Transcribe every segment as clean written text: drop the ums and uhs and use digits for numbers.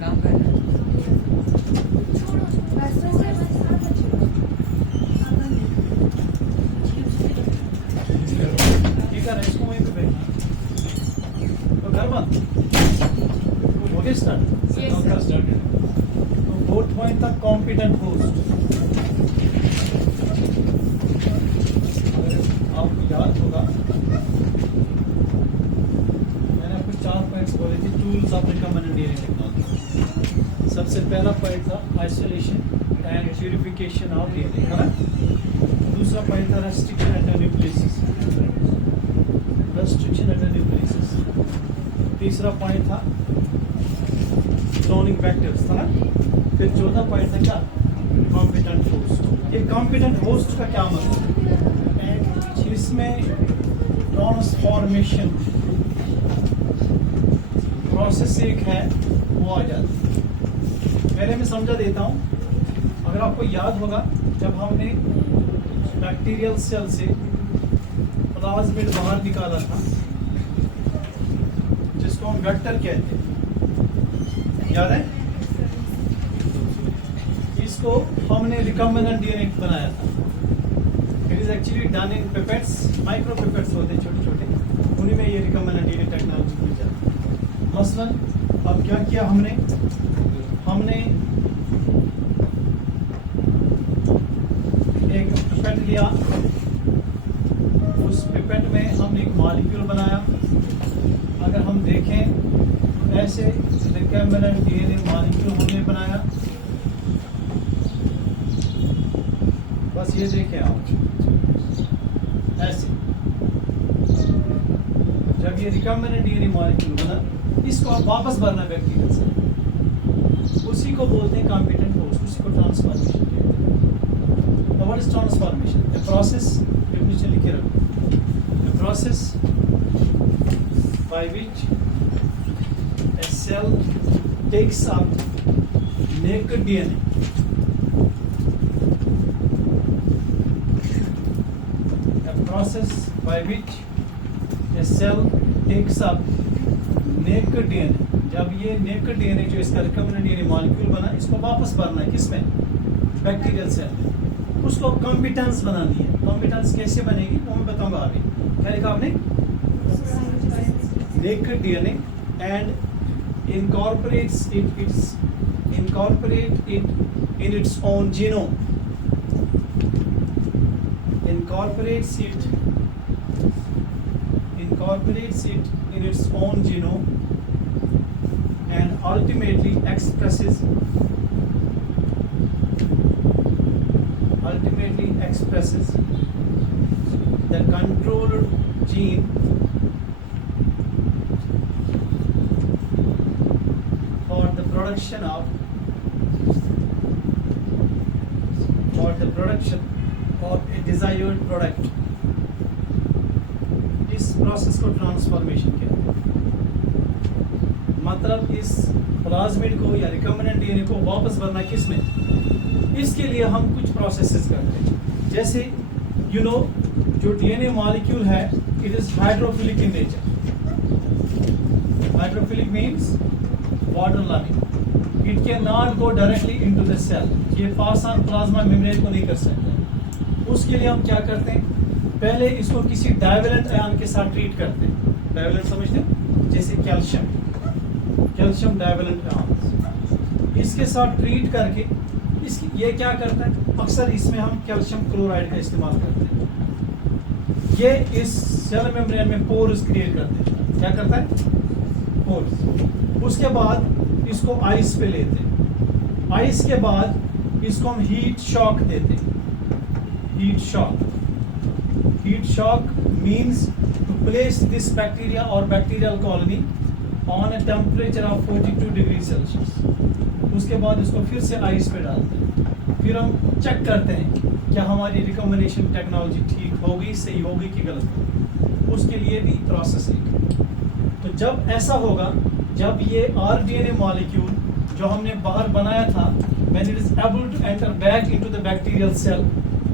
काम करना ये कर इसको वहीं पे बैठना तो घर बंद हो गया स्टार्ट तो फोर्थ पॉइंट था कॉम्पिटेंट होस्ट आपको याद होगा मैंने आपको 4 पॉइंट्स बोले थे tools of recommended DNA technology. सबसे पहला पॉइंट था isolation and purification of DNA है ना। दूसरा पॉइंट था रेस्ट्रिक्शन एट न्यूक्लियस तीसरा पॉइंट था क्लोनिंग फैक्टर्स था ना। फिर चौथा पॉइंट था क्या कॉम्पिटेंट होस्ट। ये कॉम्पिटेंट होस्ट का क्या मतलब है इसमें ट्रांसफॉर्मेशन प्रोसेस एक है वो आ जाती है। पहले मैं समझा देता हूं। अगर आपको याद होगा जब हमने बैक्टीरियल सेल से प्लाज्मिड बाहर निकाला था जिसको हम वेक्टर कहते हैं याद है। इसको हमने रिकम्बिनेंट डीएनए बनाया था। It is actually done in pipettes micro pipettes होते हैं छोटे छोटे उन्हीं में ये रिकम्बिनेंट डीएनए टेक्नोलॉजी मिल जाती है। मसलन अब क्या किया हमने एक पिपेट लिया उस पिपेट में हमने एक मॉलिक्यूल बनाया। अगर हम देखें तो ऐसे रिकम्बिनेंट डीएनए मॉलिक्यूल हमने बनाया। बस ये देखें आप ऐसे जब ये रिकम्बिनेंट डीएनए मॉलिक्यूल बना इसको आप वापस भरना बैक्टीरियल से उसी को बोलते हैं कॉम्पिटेंट होस्ट उसी को ट्रांसफॉर्मेशन कहते हैं। What is transformation the process नीचे लिखे रखो the process by which a cell takes up naked DNA a process by which a cell takes up naked DNA जब ये naked DNA जो इसका रिकम्बिनेंट डीएनए मॉलिक्यूल बना इसको वापस भरना है किसमें बैक्टीरियल सेल में उसको कॉम्पिटेंस बनानी है। कॉम्पिटेंस कैसे बनेगी वो मैं बताऊंगा आगे। क्या लिखा आपने naked DNA and incorporate it in its own genome. Incorporates it in its own genome and ultimately expresses the controlled gene production of a desired product। इस प्रोसेस को ट्रांसफॉर्मेशन कहते हैं। मतलब इस प्लाज्मिड को या रिकम्बिनेंट डीएनए को वापस भरना किसमें इसके लिए हम कुछ प्रोसेसेस करते हैं। जैसे जो डीएनए मॉलिक्यूल है it is hydrophilic in nature. Hydrophilic means water loving. It can not go directly into the cell. ये पास ऑन प्लाज्मा मेम्ब्रेन को नहीं कर सकते। उसके लिए हम क्या करते हैं पहले इसको किसी डाइवेलेंट आयन के साथ ट्रीट करते हैं। डाइवेलेंट समझते हैं जैसे कैल्शियम डाइवेलेंट आयन इसके साथ ट्रीट करके ये क्या करता है अक्सर इसमें हम कैल्शियम क्लोराइड का इस्तेमाल करते हैं। ये इस सेल मेम्ब्रेन में पोर्स क्रिएट करते हैं। क्या करता है पोर्स। उसके बाद इसको आइस पे लेते हैं। आइस के बाद इसको हम हीट शॉक देते हैं। Heat shock means to place this bacteria और bacterial colony on a temperature of 42 degree Celsius. उसके बाद इसको फिर से आइस पे डालते हैं। फिर हम चेक करते हैं क्या हमारी रिकमेंडेशन टेक्नोलॉजी ठीक होगी सही होगी कि गलत होगी। उसके लिए भी प्रोसेस है। तो जब ऐसा होगा जब ये आरडीएनए मॉलिक्यूल जो हमने बाहर बनाया था when it is able to enter back into the bacterial cell,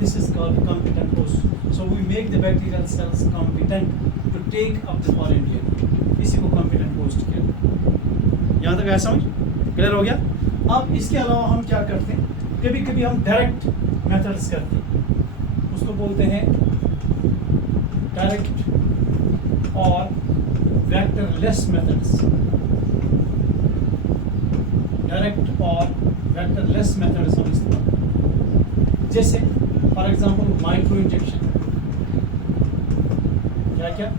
this is called competent host. So we make the bacterial cells competent to take up the foreign DNA. इसी को competent host कहते हैं। यहाँ तक आया समझ? Clear हो गया? अब इसके अलावा हम क्या करते हैं, कभी कभी हम डायरेक्ट मेथड्स करते हैं, उसको बोलते हैं डायरेक्ट और वेक्टरलेस मेथड्स। डायरेक्ट और वेक्टरलेस मेथड्स हम इस्तेमाल करते हैं, जैसे फॉर एग्जांपल माइक्रो इंजेक्शन। क्या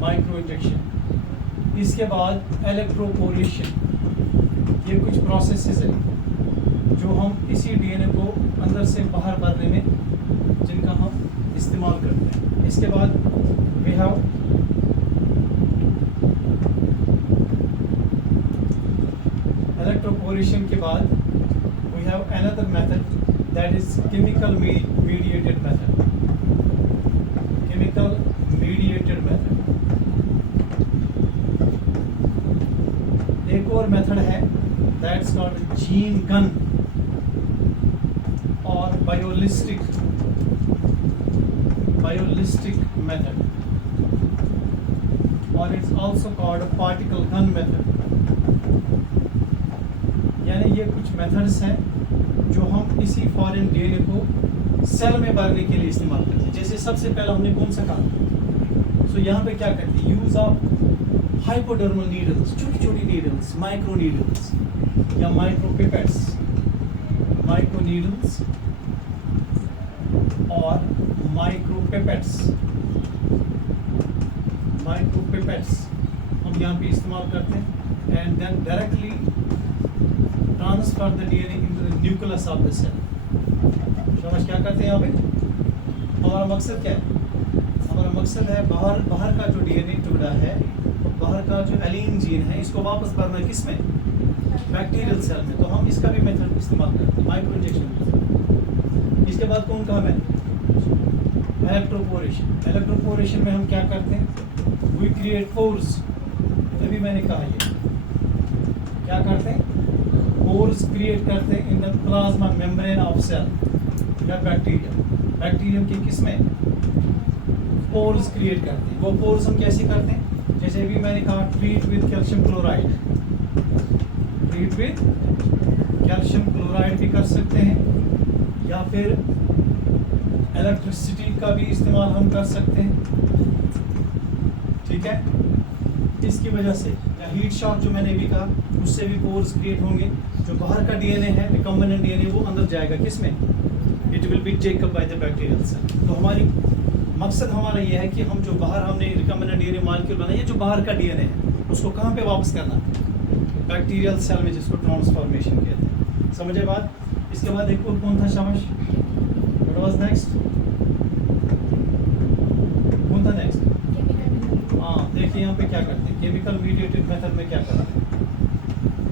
माइक्रो इंजेक्शन, इसके बाद इलेक्ट्रोपोरेशन। ये कुछ प्रोसेसेस है जो हम इसी डीएनए को अंदर से बाहर भरने में जिनका हम इस्तेमाल करते हैं। इसके बाद वी हैव इलेक्ट्रोपोरेशन के बाद we have another method that is chemical mediated method. Chemical mediated method. एक और मेथड है दैट्स कॉल्ड जीन गन और बायोलिस्टिक मेथड, और it's also called particle gun method. यानी ये कुछ मेथड्स हैं जो हम इसी फॉरेन डीएनए को सेल में भरने के लिए इस्तेमाल करते हैं। जैसे सबसे पहला हमने कौन सा कहा, सो यहाँ पे क्या करते हैं, यूज ऑफ हाइपोडर्मल नीडल्स, छोटी छोटी नीडल्स, माइक्रो नीडल्स या माइक्रो पिपेट्स, माइक्रो नीडल्स और माइक्रो पिपेट्स हम यहाँ पे इस्तेमाल करते हैं, and then directly transfer the DNA into the nucleus of the cell. समझ क्या करते हैं यहाँ पे? हमारा मकसद क्या है? हमारा मकसद है बाहर का जो डीएनए टुकड़ा है, बाहर का जो एलीन जीन है, इसको वापस भरना किस में? बैक्टीरियल सेल में। तो हम इसका भी मेथड इस्तेमाल करते हैं, माइक्रो इंजेक्शन। इसके बाद कौन का मेथड? इलेक्ट्रोपोरेशन में हम क्या करते हैं, वी क्रिएट पोर्स। तभी मैंने कहा ये क्या करते हैं, पोर्स क्रिएट करते हैं in the plasma membrane of cell या बैक्टीरियम के किस में? पोर्स क्रिएट करते हैं। वो पोर्स हम कैसे करते हैं? जैसे अभी मैंने कहा treat with calcium chloride, treat with calcium chloride भी कर सकते हैं, या फिर इलेक्ट्रिसिटी का भी इस्तेमाल हम कर सकते हैं, ठीक है। इसकी वजह से या हीट शॉक जो मैंने भी कहा, उससे भी पोर्स क्रिएट होंगे। जो बाहर का डीएनए है, रिकम्बिनेंट डीएनए, वो अंदर जाएगा किसमें? It will be take up by the bacterial cell. तो हमारी मकसद हमारा ये है कि हम जो बाहर हमने रिकम्बिनेंट डीएनए मॉलिक्यूल बनाया, ये जो बाहर का डीएनए है, उसको कहाँ पे वापस करना? बैक्टीरियल सेल में, जिसको ट्रांसफॉर्मेशन कहते हैं। समझे बात? इसके बाद एक और कौन था शाबाश? What was next? कौन था नेक्स्ट? हाँ, देखिए यहाँ पे क्या करते हैं, केमिकल मीडिएटेड मेथड में क्या करते हैं,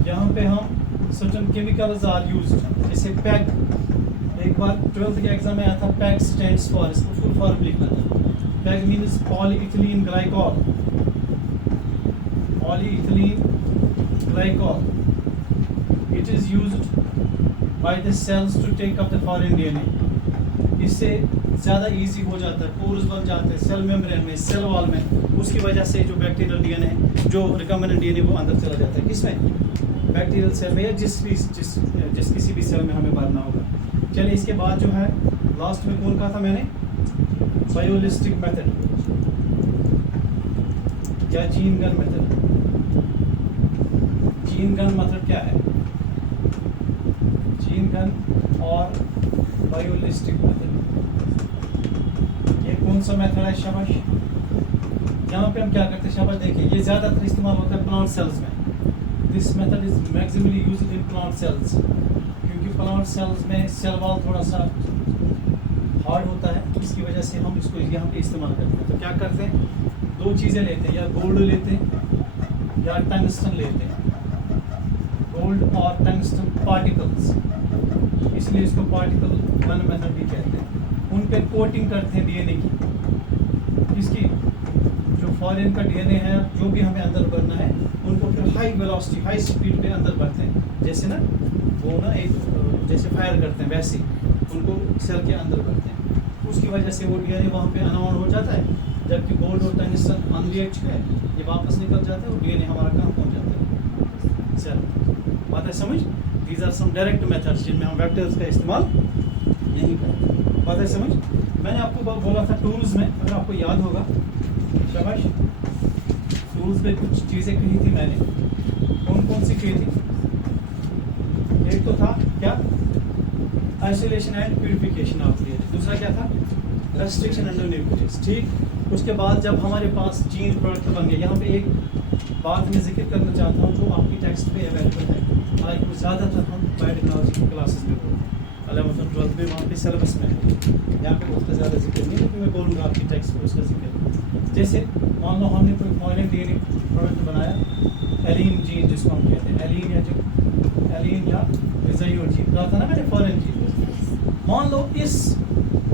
यहाँ पे हम सर्टेन केमिकल्स आर यूज्ड, जैसे पैग। एक बार 12th के एग्जाम में आया था, पैग स्टैंड्स फॉर, इसको फुल फॉर्म लिखना था। PEG means polyethylene glycol, polyethylene glycol. It is used by the cells to take up the foreign DNA. इससे ज़्यादा इजी हो जाता है, पोर्स बन जाते हैं सेल मेम्ब्रेन में, सेल वॉल में। उसकी वजह से जो बैक्टीरियल डीएनए है, जो रिकम्बिनेंट डीएनए, वो अंदर चला जाता है किसमें? बैक्टीरियल सेल में, या जिस किसी भी सेल में हमें भरना होगा। चलिए, इसके बाद जो है लास्ट में कौन कहा था मैंने? बायोलिस्टिक मेथड या gene gun method. Gene gun method क्या है? जीन गन और बायोलिस्टिक मेथड, ये कौन सा मेथड है शाबाश? यहाँ पे हम क्या करते हैं शाबाश? देखिए, ये ज़्यादातर इस्तेमाल होता है प्लांट सेल्स में। This method is maximally used in plant cells, क्योंकि प्लांट सेल्स में सेल वॉल थोड़ा सा हार्ड होता है, इसकी वजह से हम इसको यहाँ पे इस्तेमाल करते हैं। तो क्या करते हैं, दो चीज़ें लेते हैं, या गोल्ड लेते हैं या टंगस्टन लेते हैं, गोल्ड और टंगस्टन पार्टिकल्स, इसलिए इसको पार्टिकल गन मेथड भी कहते हैं। उन पे कोटिंग करते हैं डीएनए की, इसकी जो फॉरेन का डीएनए है, जो भी हमें अंदर भरना है, उनको फिर हाई वेलोसिटी, हाई स्पीड पे अंदर भरते हैं। जैसे ना वो ना एक जैसे फायर करते हैं, वैसे उनको सेल के अंदर भरते हैं। उसकी वजह से वो डीएनए वहाँ पे अनऑन हो जाता है, जबकि गोल्ड और टंगस्टन अनरिएक्ट है, ये वापस निकल जाते हैं और डीएनए हमारा कहाँ पहुँच जाता है? बात है समझ? These are some direct methods जिनमें हम वेक्टर्स का इस्तेमाल नहीं करते। बात है समझ? मैंने आपको बोला था टूल्स में, अगर आपको याद होगा, शाबाश, टूल्स पे कुछ चीज़ें कही थी मैंने। कौन कौन सी कही थी? एक तो था क्या, isolation and purification of layer, दूसरा क्या था, रेस्ट्रिक्शन अंडर न्यूक्लियस। ठीक, उसके बाद जब हमारे पास जीन प्रोडक्ट बन गए, यहाँ पे एक बात मैं जिक्र करना चाहता हूँ जो आपकी टेक्स्ट पे अवेलेबल है, हालांकि कुछ ज़्यादातर हम बायोटेक्नोलॉजी की क्लासेस में बोलते हैं, मतलब 12th में वहाँ पे सिलेबस में है, यहाँ पे उसका ज़्यादा जिक्र नहीं, लेकिन मैं बोलूँगा आपकी टेक्स्ट में उसका जिक्र। जैसे मान लो हमने कोई फॉरेन डीएनए प्रोडक्ट बनाया, एलीन जीन जिसको हम कहते हैं, एलीन या रिजाइड जीन कहा था ना मैंने, फॉरेन जीन। मान लो इस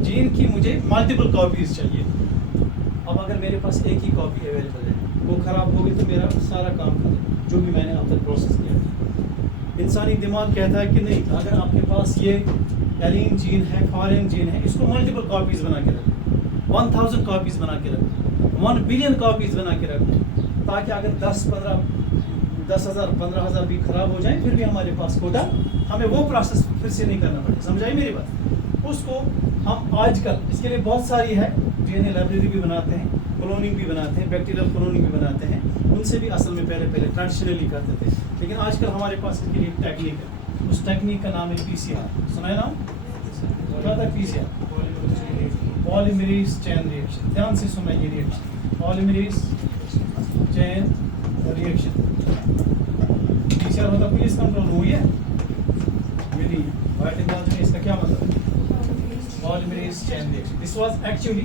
जीन की मुझे मल्टीपल कॉपीज चाहिए। अब अगर मेरे पास एक ही कॉपी अवेलेबल है, वो ख़राब हो गई तो मेरा सारा काम खत्म, जो भी मैंने अब तक प्रोसेस किया। इंसानी दिमाग कहता है कि नहीं, अगर आपके पास ये एलीन जीन है, फॉरेन जीन है, इसको मल्टीपल कॉपीज बना के रखो, 1000 कॉपीज बना के रखो, 1 बिलियन कॉपीज बना के रखो, ताकि अगर 10,000 15,000 भी खराब हो जाए, फिर भी हमारे पास कोटा, हमें वो प्रोसेस फिर से नहीं करना पड़े। समझ आई मेरी बात? उसको हम आजकल इसके लिए बहुत सारी है, डीएनए लाइब्रेरी भी बनाते हैं, क्लोनिंग भी बनाते हैं, बैक्टीरियल क्लोनिंग भी बनाते हैं, उनसे भी असल में पहले ट्रेडिशनली करते थे, लेकिन आजकल हमारे पास इसके लिए टेक्निक है, उस टेक्निक का नाम है पीसीआर। सुना है नाम? क्या था पीसीआर? Polymerase chain reaction. ध्यान से सुना ये reaction, polymerase chain reaction. PCR होता पुलिस कंट्रोल, हुई है मेरी बायोटेक्नोलॉजी में इसका क्या मतलब है? Polymerase chain reaction. This was actually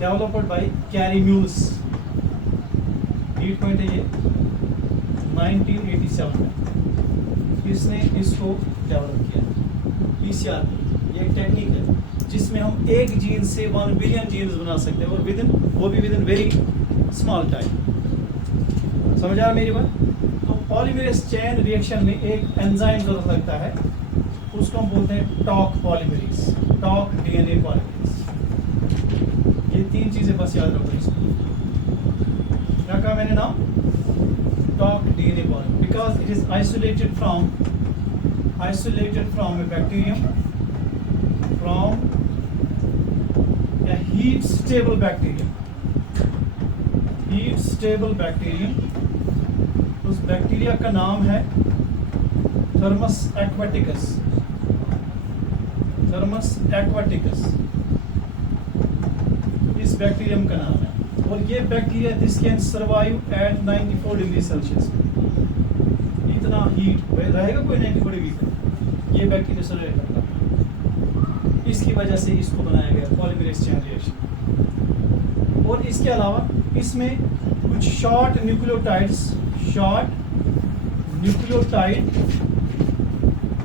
developed by Carey Mules. Lead point है ये 1987 में इसने इसको डेवलप किया। पीसीआर ये एक टेक्निक है जिसमें हम एक जीन से 1 बिलियन जीन्स बना सकते हैं, और वो भी विदिन वेरी स्मॉल टाइम। समझ आ रहा मेरी बात? तो पॉलीमरेज चेन रिएक्शन में एक एंजाइम जरूरत लगता है, उसको हम बोलते हैं talk polymerase, talk DNA polymerase. ये 3 चीजें बस याद रखो इसको। क्या कहा मैंने नाम? Talk DNA polymerase, because it is isolated from A bacterium, from A heat stable bacterium. उस बैक्टीरिया का नाम है थर्मस एक्वाटिकस। इस बैक्टीरियम का नाम है, और ये bacteria this can survive eight 94 degree Celsius. इतना हीट रहेगा कोई 94 डिग्री पे, ये बैक्टीरिया सर्वाइव करता। इसकी वजह से इसको बनाया गया पॉलीमरेज चेन रिएक्शन। और इसके अलावा इसमें कुछ शॉर्ट न्यूक्लियोटाइड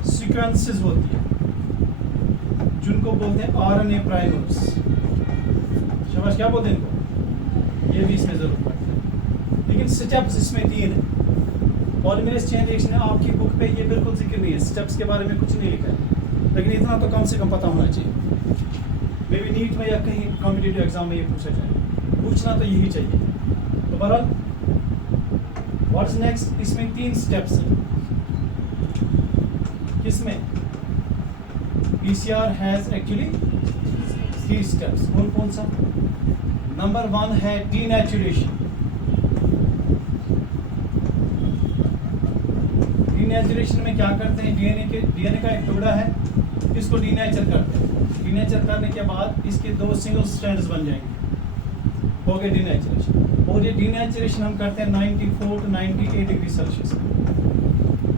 सीक्वेंसेस होती है, जिनको बोलते हैं आरएनए प्राइमर्स। शाबाश, क्या बोलते हैं इनको? ये भी इसमें जरूरत पड़ती है, लेकिन स्टेप्स इसमें 3 है। पॉलीमरेज चेन रिएक्शन है, आपकी बुक पे ये बिल्कुल जिक्र नहीं है, स्टेप्स के बारे में कुछ नहीं लिखा है, लेकिन इतना तो कम से कम पता होना चाहिए। मे बी नीट में या कहीं कॉम्पिटिटिव एग्जाम में ये पूछा जाए, पूछना तो यही चाहिए। तो बहरहाल व्हाट इज नेक्स्ट, इसमें 3 स्टेप्स हैं। किसमें? PCR has actually 3 steps. कौन सा? नंबर 1 है डीनेचुरेशन। डीनेचुरेशन में क्या करते हैं? डीएनए का एक टुकड़ा है, इसको डीनेचर करते हैं। डीनेचर करने के बाद इसके 2 सिंगल स्ट्रैंड्स बन जाएंगे, हो गए डीनेचुरेशन। और ये डीनेचुरेशन हम करते हैं 94 to 98 डिग्री सेल्सियस,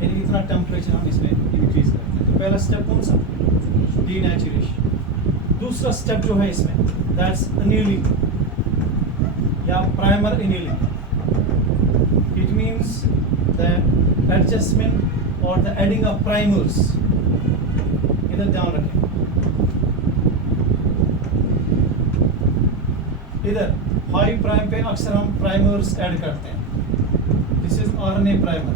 यानी इतना टेम्परेचर हम इसमें इंक्रीज करते हैं। तो पहला स्टेप कौन सा? डीनेचुरेशन। दूसरा स्टेप जो है इसमें, दैट्स एनीलिंग या primer annealing. It means the adjustment और द एडिंग ऑफ प्राइमर्स। इधर ध्यान रखें, इधर 5 प्राइम पे अक्सर हम प्राइमर्स ऐड करते हैं। This is RNA primer,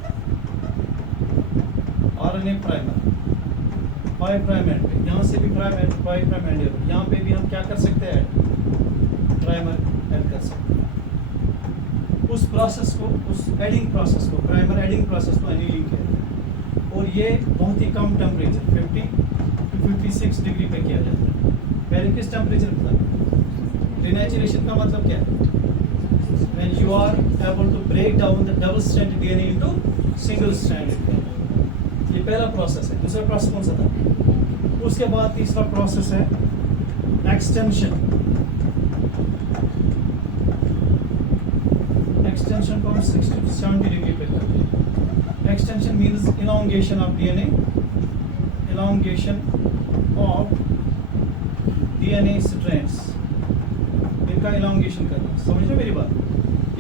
5 prime and पे, यहाँ से भी 5 प्राइम एंड, यहाँ पे भी हम क्या कर सकते हैं? प्राइमर ऐड कर सकते हैं। उस प्रोसेस को, उस एडिंग प्रोसेस को, प्राइमर एडिंग प्रोसेस को एनीलिंग कहते हैं। और ये बहुत ही कम टेम्परेचर 50 to 56 डिग्री पे किया जाता है। पहले किस टेम्परेचर पे था? डिनेचुरेशन का मतलब क्या है? When you are able to break down the double stranded DNA into single stranded DNA. ये पहला प्रोसेस है। दूसरा प्रोसेस कौन सा था? उसके बाद तीसरा प्रोसेस है एक्सटेंशन। एक्सटेंशन को हम 60 to 70 डिग्री पे करते हैं। Extension means elongation of DNA, elongation of DNA strands, इनका इलांगेशन करना। समझ रहे मेरी बात?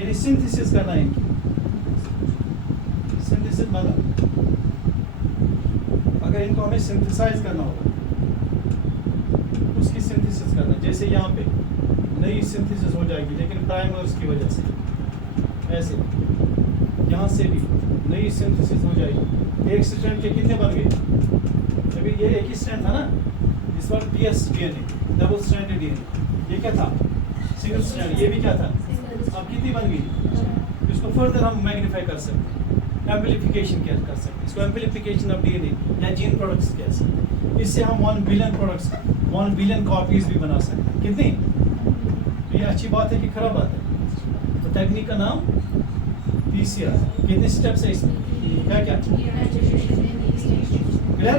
यानी सिंथेसिस करना है इनकी। सिंथेसिस मतलब अगर इनको हमें सिंथेसाइज करना होगा, उसकी सिंथेसिस करना। जैसे यहाँ पे नई सिंथेसिस हो जाएगी लेकिन प्राइमर्स की वजह से, ऐसे यहाँ से भी नई सिंथेसिस हो जाएगी। एक स्ट्रैंड के कितने बन गए? अभी ये एक ही स्ट्रैंड था ना, इस बार DS DNA, double stranded DNA। ये क्या था? Single strand. ये भी क्या था? अब कितनी बन गई? इसको फर्दर हम मैग्नीफाई कर सकते हैं, एम्पलीफिकेशन क्या कर सकते हैं, इसको एम्पलीफिकेशन ऑफ DNA या जीन प्रोडक्ट्स कह सकते हैं। इससे हम 1 बिलियन प्रोडक्ट्स, 1 बिलियन कॉपीज भी बना सकते हैं। कितनी? ये अच्छी बात है कि खराब बात है? तो टेक्निक का नाम PCR। कितने स्टेप्स है इसमें? क्या क्या? क्लियर?